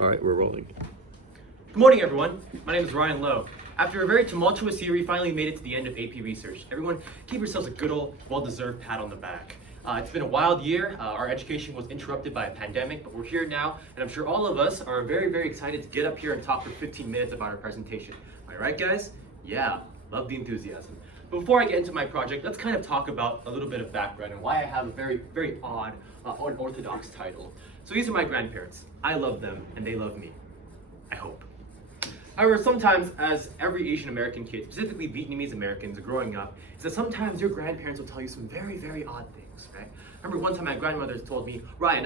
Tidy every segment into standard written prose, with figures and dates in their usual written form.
All right, we're rolling. Good morning, everyone. My name is Ryan Lowe. After a very tumultuous year, we finally made it to the end of AP Research. Everyone, give yourselves a good old, well-deserved pat on the back. It's been a wild year. Our education was interrupted by a pandemic, but we're here now, and I'm sure all of us are very, very excited to get up here and talk for 15 minutes about our presentation. Am I right, guys? Yeah, love the enthusiasm. But before I get into my project, let's kind of talk about a little bit of background and why I have a very, very odd, unorthodox title. So these are my grandparents. I love them, and they love me. I hope. However, sometimes, as every Asian American kid, specifically Vietnamese Americans growing up, is that sometimes your grandparents will tell you some very, very odd things, right? I remember one time my grandmother told me, Ryan,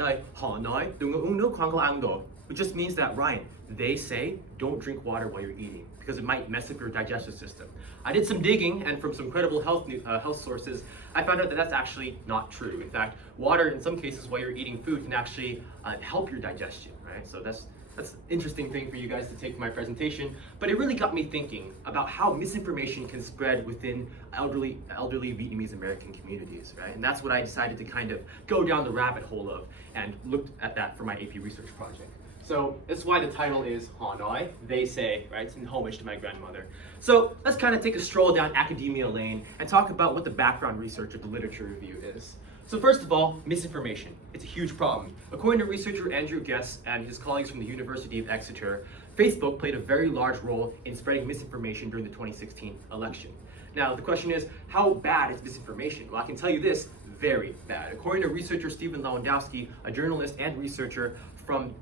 which just means that, Ryan, they say don't drink water while you're eating because it might mess up your digestive system. I did some digging, and from some credible health sources, I found out that that's actually not true. In fact, water in some cases while you're eating food can actually help your digestion, right? So that's an interesting thing for you guys to take from my presentation, but it really got me thinking about how misinformation can spread within elderly Vietnamese American communities, right? And that's what I decided to kind of go down the rabbit hole of and looked at that for my AP research project. So that's why the title is Hanoi, they say, right? It's in homage to my grandmother. So let's kind of take a stroll down academia lane and talk about what the background research of the literature review is. So first of all, misinformation. It's a huge problem. According to researcher Andrew Guest and his colleagues from the University of Exeter, Facebook played a very large role in spreading misinformation during the 2016 election. Now, the question is, how bad is misinformation? Well, I can tell you this, very bad. According to researcher Stephen Lewandowski, a journalist and researcher from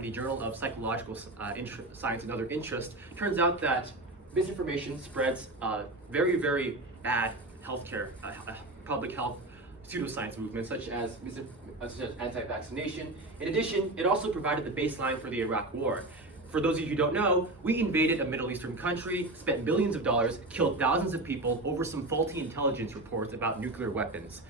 the Journal of Psychological Science and Other Interests, turns out that misinformation spreads very, very bad healthcare, public health pseudoscience movements such as anti-vaccination. In addition, it also provided the baseline for the Iraq War. For those of you who don't know, we invaded a Middle Eastern country, spent billions of dollars, killed thousands of people over some faulty intelligence reports about nuclear weapons.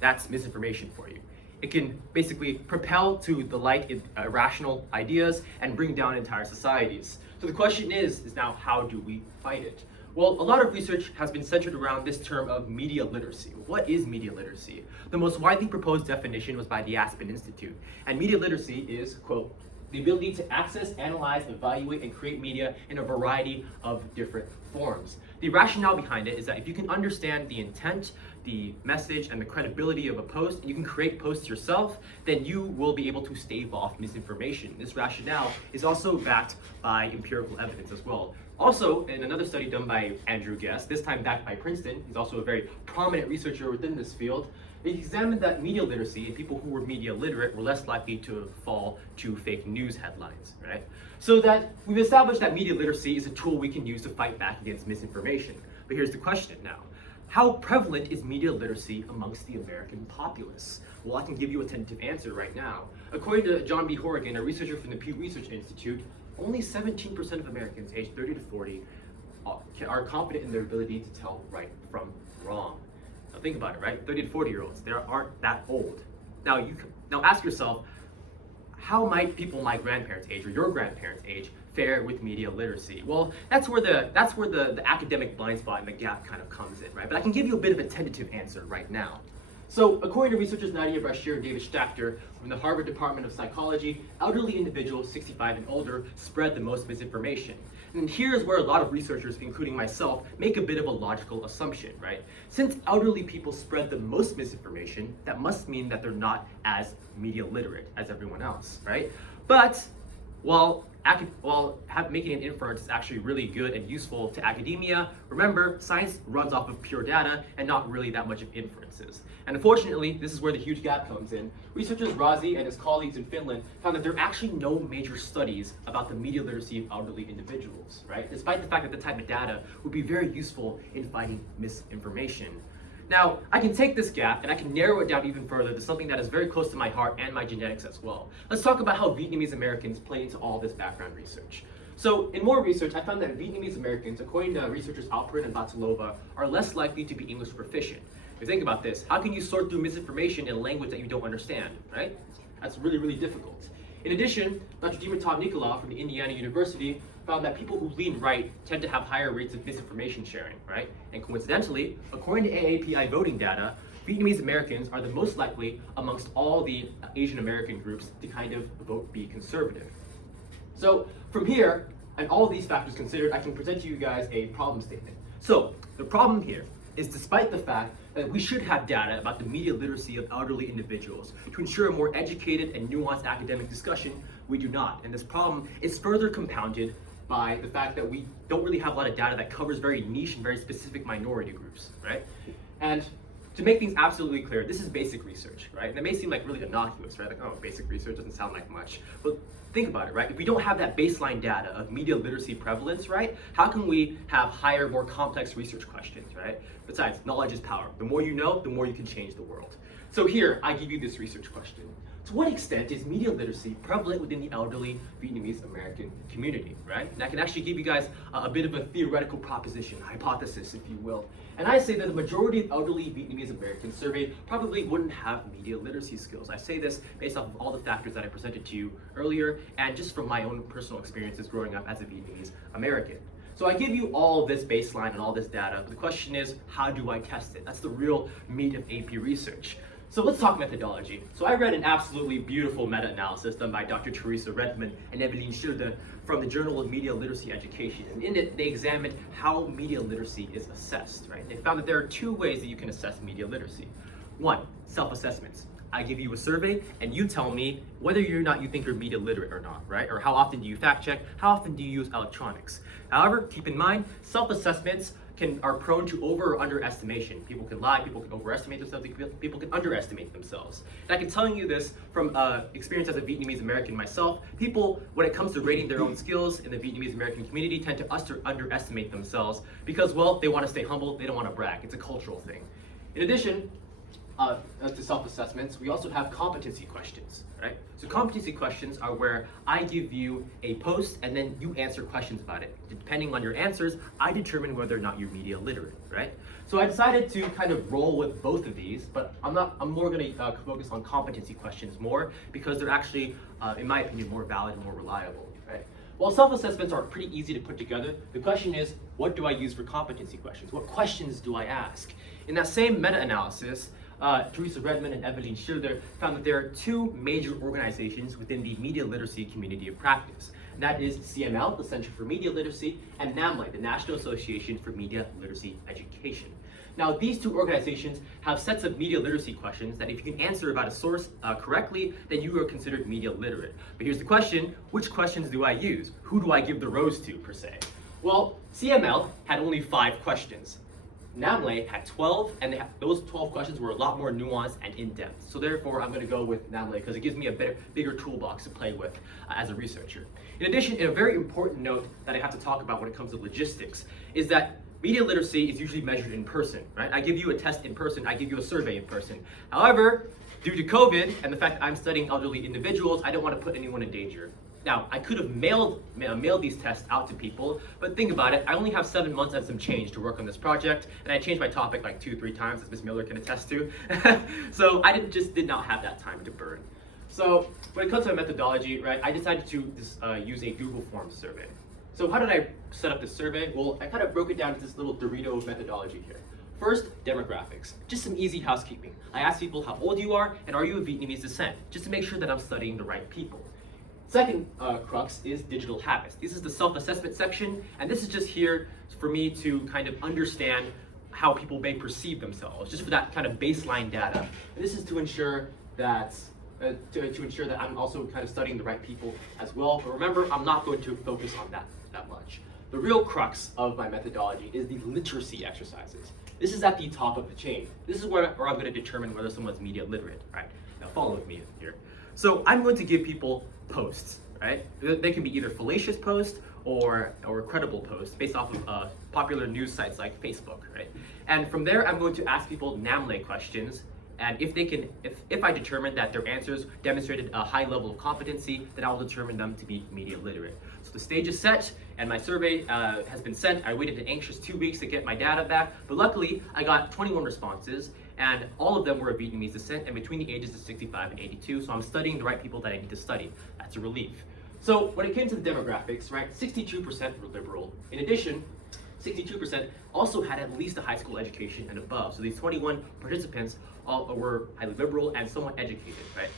That's misinformation for you. It can basically propel to the light irrational ideas and bring down entire societies. So the question is now how do we fight it? Well, a lot of research has been centered around this term of media literacy. What is media literacy? The most widely proposed definition was by the Aspen Institute. And media literacy is, quote, the ability to access, analyze, evaluate, and create media in a variety of different forms. The rationale behind it is that if you can understand the intent, the message, and the credibility of a post, and you can create posts yourself, then you will be able to stave off misinformation. This rationale is also backed by empirical evidence as well. Also, in another study done by Andrew Guest, this time backed by Princeton, he's also a very prominent researcher within this field, he examined that media literacy and people who were media literate were less likely to fall to fake news headlines, right? So that we've established that media literacy is a tool we can use to fight back against misinformation. But here's the question now. How prevalent is media literacy amongst the American populace? Well, I can give you a tentative answer right now. According to John B. Horrigan, a researcher from the Pew Research Institute, only 17% of Americans aged 30 to 40 are confident in their ability to tell right from wrong. Now think about it, right? 30 to 40-year-olds, they aren't that old. Now ask yourself, how might people my grandparents' age or your grandparents' age fare with media literacy? Well, that's where the academic blind spot and the gap kind of comes in, right? But I can give you a bit of a tentative answer right now. So, according to researchers Nadia Brashear and David Stachter from the Harvard Department of Psychology, elderly individuals 65 and older spread the most misinformation. And here's where a lot of researchers, including myself, make a bit of a logical assumption, right? Since elderly people spread the most misinformation, that must mean that they're not as media literate as everyone else, right? But while making an inference is actually really good and useful to academia, remember, science runs off of pure data and not really that much of inferences. And unfortunately, this is where the huge gap comes in. Researchers Razi and his colleagues in Finland found that there are actually no major studies about the media literacy of elderly individuals, right? Despite the fact that the type of data would be very useful in fighting misinformation. Now, I can take this gap and I can narrow it down even further to something that is very close to my heart and my genetics as well. Let's talk about how Vietnamese Americans play into all this background research. So, in more research, I found that Vietnamese Americans, according to researchers Alperin and Batalova, are less likely to be English proficient. If you think about this, how can you sort through misinformation in a language that you don't understand, right? That's really, really difficult. In addition, Dr. Dimitar Nikolov from the Indiana University found that people who lean right tend to have higher rates of misinformation sharing, right? And coincidentally, according to AAPI voting data, Vietnamese Americans are the most likely amongst all the Asian American groups to kind of vote be conservative. So from here, and all of these factors considered, I can present to you guys a problem statement. So the problem here is, despite the fact that we should have data about the media literacy of elderly individuals to ensure a more educated and nuanced academic discussion, we do not. And this problem is further compounded by the fact that we don't really have a lot of data that covers very niche and very specific minority groups, right? And to make things absolutely clear, this is basic research, right? And it may seem like really innocuous, right? Like, oh, basic research doesn't sound like much. But think about it, right? If we don't have that baseline data of media literacy prevalence, right? How can we have higher, more complex research questions, right? Besides, knowledge is power. The more you know, the more you can change the world. So here, I give you this research question. To what extent is media literacy prevalent within the elderly Vietnamese American community, right? And I can actually give you guys a bit of a theoretical proposition, hypothesis, if you will. And I say that the majority of elderly Vietnamese Americans surveyed probably wouldn't have media literacy skills. I say this based off of all the factors that I presented to you earlier, and just from my own personal experiences growing up as a Vietnamese American. So I give you all of this baseline and all this data, but the question is, how do I test it? That's the real meat of AP research. So let's talk methodology. So I read an absolutely beautiful meta-analysis done by Dr. Teresa Redmond and Evelyn Schilder from the Journal of Media Literacy Education. And in it, they examined how media literacy is assessed, right? They found that there are two ways that you can assess media literacy. One, self-assessments. I give you a survey and you tell me whether or not you think you're media literate or not, right? Or how often do you fact check? How often do you use electronics? However, keep in mind, self-assessments are prone to over or underestimation. People can lie, people can overestimate themselves, people can underestimate themselves. And I can tell you this from experience as a Vietnamese American myself. People, when it comes to rating their own skills in the Vietnamese American community, tend to underestimate themselves because, well, they want to stay humble, they don't want to brag. It's a cultural thing. In addition, to self-assessments, we also have competency questions, right? So competency questions are where I give you a post and then you answer questions about it. Depending on your answers, I determine whether or not you're media literate, right? So I decided to kind of roll with both of these, but I'm more going to focus on competency questions more because they're actually, in my opinion, more valid and more reliable, right? While self-assessments are pretty easy to put together, the question is, what do I use for competency questions? What questions do I ask? In that same meta-analysis, Teresa Redmond and Evelyn Schilder found that there are two major organizations within the media literacy community of practice. And that is CML, the Center for Media Literacy, and NAMLE, the National Association for Media Literacy Education. Now, these two organizations have sets of media literacy questions that if you can answer about a source correctly, then you are considered media literate. But here's the question, which questions do I use? Who do I give the rose to, per se? Well, CML had only 5 questions. NAMLE had 12, and those 12 questions were a lot more nuanced and in-depth. So therefore, I'm going to go with NAMLE because it gives me a bigger toolbox to play with as a researcher. In addition, a very important note that I have to talk about when it comes to logistics is that media literacy is usually measured in person, right? I give you a test in person, I give you a survey in person. However, due to COVID and the fact that I'm studying elderly individuals, I don't want to put anyone in danger. Now, I could have mailed these tests out to people, but think about it, I only have 7 months and some change to work on this project, and I changed my topic like 2-3 times, as Ms. Miller can attest to. So I did not have that time to burn. So when it comes to my methodology, right, I decided to use a Google Forms survey. So how did I set up this survey? Well, I kind of broke it down to this little Dorito methodology here. First, demographics. Just some easy housekeeping. I asked people how old you are, and are you of Vietnamese descent, just to make sure that I'm studying the right people. Second crux is digital habits. This is the self-assessment section, and this is just here for me to kind of understand how people may perceive themselves, just for that kind of baseline data. And this is to ensure that I'm also kind of studying the right people as well. But remember, I'm not going to focus on that much. The real crux of my methodology is the literacy exercises. This is at the top of the chain. This is where I'm going to determine whether someone's media literate, right? Now follow with me here. So I'm going to give people posts, right? They can be either fallacious posts or credible posts based off of popular news sites like Facebook, right? And from there, I'm going to ask people NAMLE questions, and if I determine that their answers demonstrated a high level of competency, then I will determine them to be media literate. So the stage is set, and my survey has been sent. I waited an anxious 2 weeks to get my data back, but luckily I got 21 responses, and all of them were of Vietnamese descent and between the ages of 65 and 82, so I'm studying the right people that I need to study. That's a relief. So when it came to the demographics, right, 62% were liberal. In addition, 62% also had at least a high school education and above. So these 21 participants all were highly liberal and somewhat educated, right?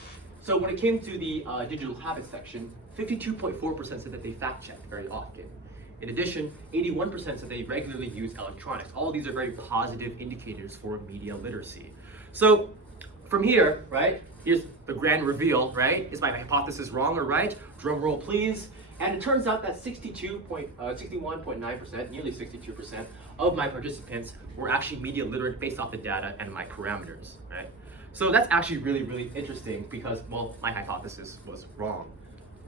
So when it came to the digital habits section, 52.4% said that they fact check very often. In addition, 81% said they regularly use electronics. All of these are very positive indicators for media literacy. So from here, right, here's the grand reveal, right? Is my hypothesis wrong or right? Drum roll, please. And it turns out that 61.9%, nearly 62% of my participants were actually media literate based off the data and my parameters, right? So that's actually really, really interesting because, well, my hypothesis was wrong.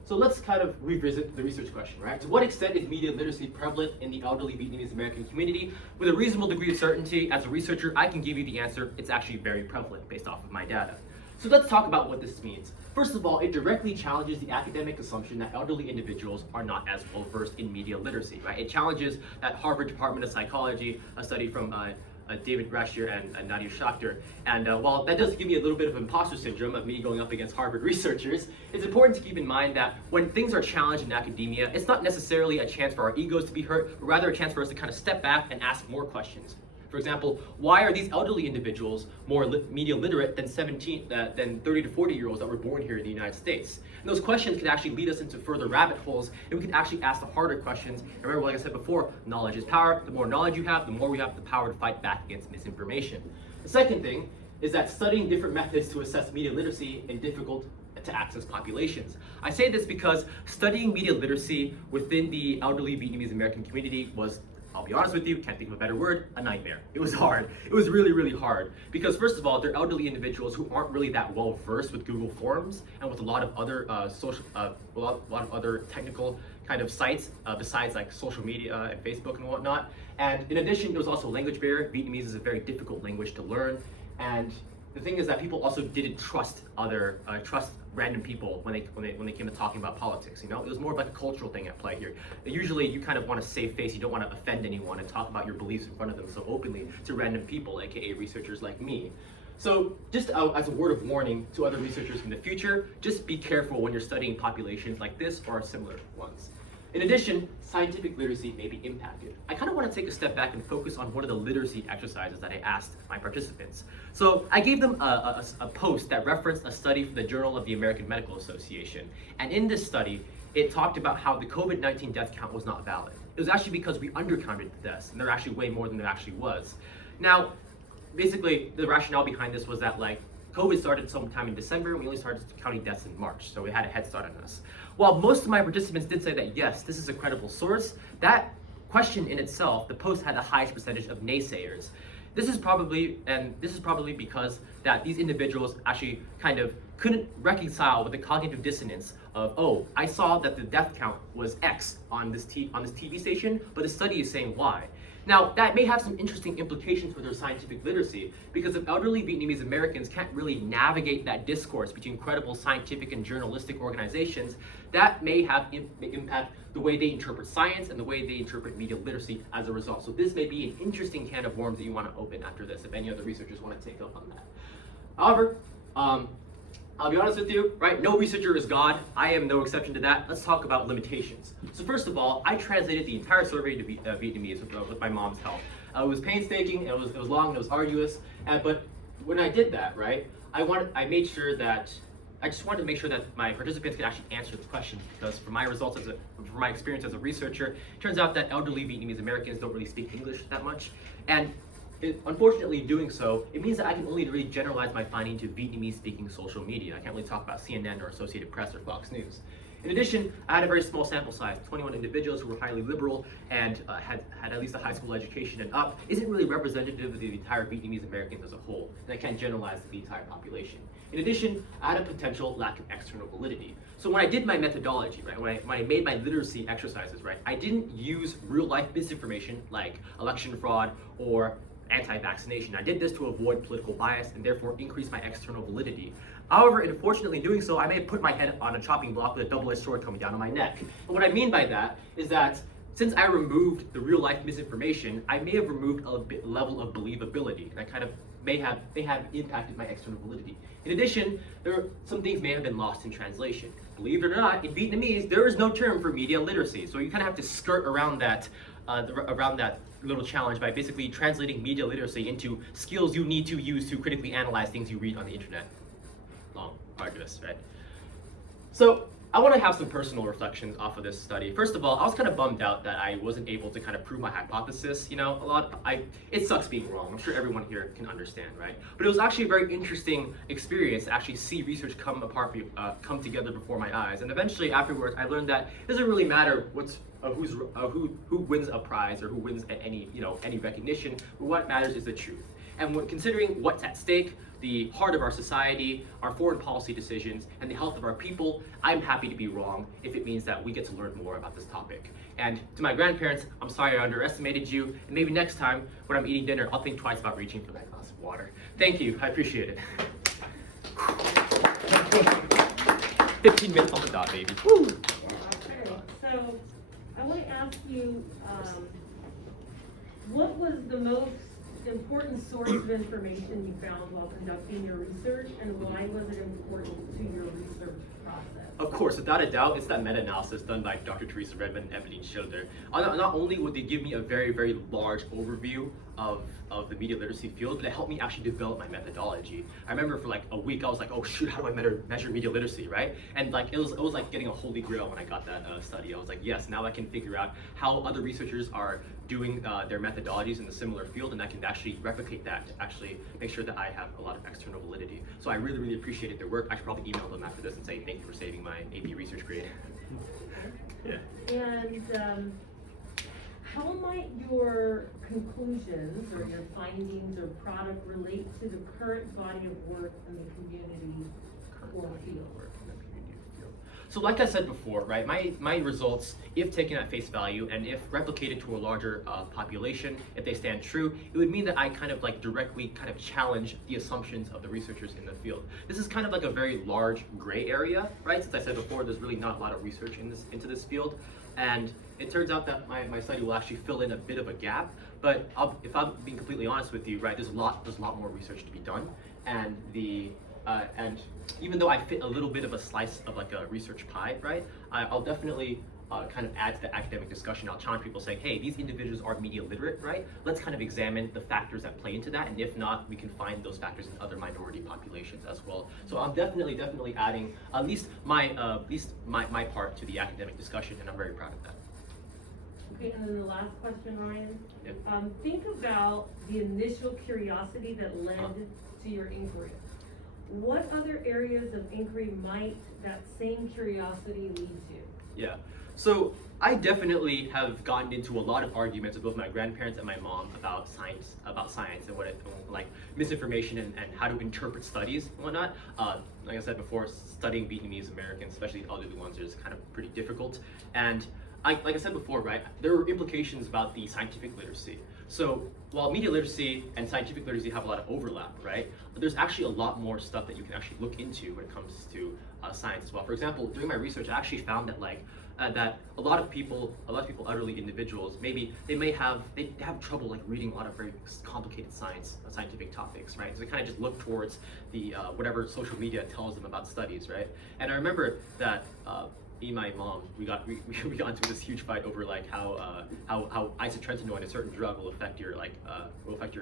So let's kind of revisit the research question, right? To what extent is media literacy prevalent in the elderly Vietnamese American community? With a reasonable degree of certainty, as a researcher, I can give you the answer. It's actually very prevalent based off of my data. So let's talk about what this means. First of all, it directly challenges the academic assumption that elderly individuals are not as well versed in media literacy, right? It challenges that Harvard Department of Psychology, a study from David Brashear and Nadia Schachter. And while that does give me a little bit of imposter syndrome of me going up against Harvard researchers, it's important to keep in mind that when things are challenged in academia, it's not necessarily a chance for our egos to be hurt, but rather a chance for us to kind of step back and ask more questions. For example, why are these elderly individuals more media literate than 30 to 40-year-olds that were born here in the United States? And those questions could actually lead us into further rabbit holes, and we could actually ask the harder questions. And remember, like I said before, knowledge is power. The more knowledge you have, the more we have the power to fight back against misinformation. The second thing is that studying different methods to assess media literacy in difficult to access populations. I say this because studying media literacy within the elderly Vietnamese American community was, I'll be honest with you, can't think of a better word, a nightmare. It was hard. It was really, really hard. Because first of all, they're elderly individuals who aren't really that well versed with Google Forms and with a lot of other a lot of other technical kind of sites besides like social media and Facebook and whatnot. And in addition, there was also a language barrier. Vietnamese is a very difficult language to learn. And the thing is that people also didn't trust random people when they came to talking about politics. You know, it was more of like a cultural thing at play here. Usually, you kind of want to save face. You don't want to offend anyone and talk about your beliefs in front of them so openly to random people, aka researchers like me. So, just as a word of warning to other researchers in the future, just be careful when you're studying populations like this or similar ones. In addition, scientific literacy may be impacted. I kind of want to take a step back and focus on one of the literacy exercises that I asked my participants. So I gave them a post that referenced a study from the Journal of the American Medical Association. And in this study, it talked about how the COVID-19 death count was not valid. It was actually because we undercounted the deaths, and there were actually way more than there actually was. Now, basically, the rationale behind this was that COVID started sometime in December, and we only started counting deaths in March, so we had a head start on us. While most of my participants did say that yes, this is a credible source, that question in itself, the post had the highest percentage of naysayers. This is probably because that these individuals actually kind of couldn't reconcile with the cognitive dissonance of, oh, I saw that the death count was X on this TV station, but the study is saying Y. Now, that may have some interesting implications for their scientific literacy, because if elderly Vietnamese Americans can't really navigate that discourse between credible scientific and journalistic organizations, that may have impact the way they interpret science and the way they interpret media literacy as a result. So this may be an interesting can of worms that you want to open after this, if any other researchers want to take up on that. However, I'll be honest with you, right? No researcher is God. I am no exception to that. Let's talk about limitations. So first of all, I translated the entire survey to Vietnamese with my mom's help. It was painstaking, it was long, it was arduous, but when I did that, right, I just wanted to make sure that my participants could actually answer the questions, because from my results from my experience as a researcher, it turns out that elderly Vietnamese Americans don't really speak English that much, and unfortunately, doing so, it means that I can only really generalize my finding to Vietnamese-speaking social media. I can't really talk about CNN or Associated Press or Fox News. In addition, I had a very small sample size, 21 individuals who were highly liberal and had at least a high school education and up, isn't really representative of the entire Vietnamese Americans as a whole, and I can't generalize the entire population. In addition, I had a potential lack of external validity. So when I did my methodology, right, when I made my literacy exercises, right, I didn't use real-life misinformation like election fraud or anti-vaccination. I did this to avoid political bias and therefore increase my external validity. However, unfortunately, in doing so, I may have put my head on a chopping block with a double-edged sword coming down on my neck. And what I mean by that is that since I removed the real-life misinformation, I may have removed a level of believability, and I kind of may have impacted my external validity. In addition, some things may have been lost in translation. Believe it or not, in Vietnamese, there is no term for media literacy, so you kind of have to skirt around that little challenge by basically translating media literacy into skills you need to use to critically analyze things you read on the internet. Long, arduous, right? So I want to have some personal reflections off of this study. First of all, I was kind of bummed out that I wasn't able to kind of prove my hypothesis. You know, it sucks being wrong. I'm sure everyone here can understand, right? But it was actually a very interesting experience to actually see research come together before my eyes. And eventually, afterwards, I learned that it doesn't really matter who wins a prize or who wins any recognition. But what matters is the truth. And when considering what's at stake, the heart of our society, our foreign policy decisions, and the health of our people, I'm happy to be wrong if it means that we get to learn more about this topic. And to my grandparents, I'm sorry I underestimated you, and maybe next time when I'm eating dinner, I'll think twice about reaching for that glass of water. Thank you, I appreciate it. 15 minutes on the dot, baby. Woo. Okay, so I want to ask you, what was the most important source of information you found while conducting your research, and why was it important to your research process? Of course, without a doubt, it's that meta-analysis done by Dr. Teresa Redmond and Evelyn Schilder. Not only would they give me a very, very large overview of the media literacy field, but it helped me actually develop my methodology. I remember for like a week, I was like, oh shoot, how do I measure media literacy, right? And like it was like getting a holy grail when I got that study. I was like, yes, now I can figure out how other researchers are doing their methodologies in the similar field, and I can actually replicate that to actually make sure that I have a lot of external validity. So I really, really appreciated their work. I should probably email them after this and say thank you for saving my AP research grade. Yeah. And how might your conclusions or your findings or product relate to the current body of work in the community or field? So like I said before, right, my results, if taken at face value and if replicated to a larger population, if they stand true, it would mean that I kind of like directly kind of challenge the assumptions of the researchers in the field. This is kind of like a very large gray area, right? Since I said before, there's really not a lot of research into this field. And it turns out that my study will actually fill in a bit of a gap. But if I'm being completely honest with you, right, there's a lot more research to be done. And and even though I fit a little bit of a slice of like a research pie, right, I'll definitely kind of add to the academic discussion. I'll challenge people saying, hey, these individuals are media literate, right? Let's kind of examine the factors that play into that, and if not, we can find those factors in other minority populations as well. So I'm definitely adding at least my part to the academic discussion, and I'm very proud of that. Okay, and then the last question, Ryan. Yep. Think about the initial curiosity that led to your inquiry. What other areas of inquiry might that same curiosity lead to? Yeah, so I definitely have gotten into a lot of arguments with both my grandparents and my mom about science and what like misinformation and how to interpret studies and whatnot. Like I said before, studying Vietnamese Americans, especially elderly ones, is kind of pretty difficult. And like I said before, right, there are implications about the scientific literacy. So while media literacy and scientific literacy have a lot of overlap, right, there's actually a lot more stuff that you can actually look into when it comes to science as well. For example, during my research, I actually found that that a lot of people, elderly individuals, maybe they have trouble like reading a lot of very complicated scientific topics, right? So they kind of just look towards the whatever social media tells them about studies, right? And I remember that me and my mom, we got into this huge fight over like how isotretinoin, a certain drug, will affect your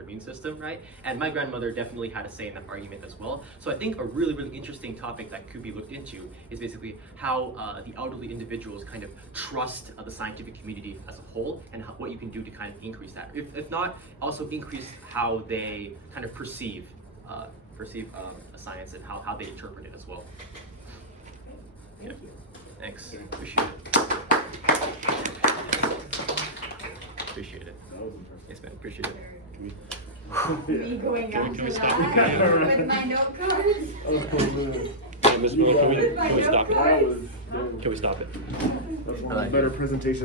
immune system, right? And my grandmother definitely had a say in that argument as well. So I think a really, really interesting topic that could be looked into is basically how the elderly individuals kind of trust the scientific community as a whole, and what you can do to kind of increase that. If not, also increase how they kind of perceive science and how they interpret it as well. Thank you. Thanks. Appreciate it. Appreciate it. Yes, man. Appreciate it. Me going out Can we to stop that it? with my note cards. Hey, Ms. Miller, can we stop it? Note cards. Can we stop it? That's one of the better presentations.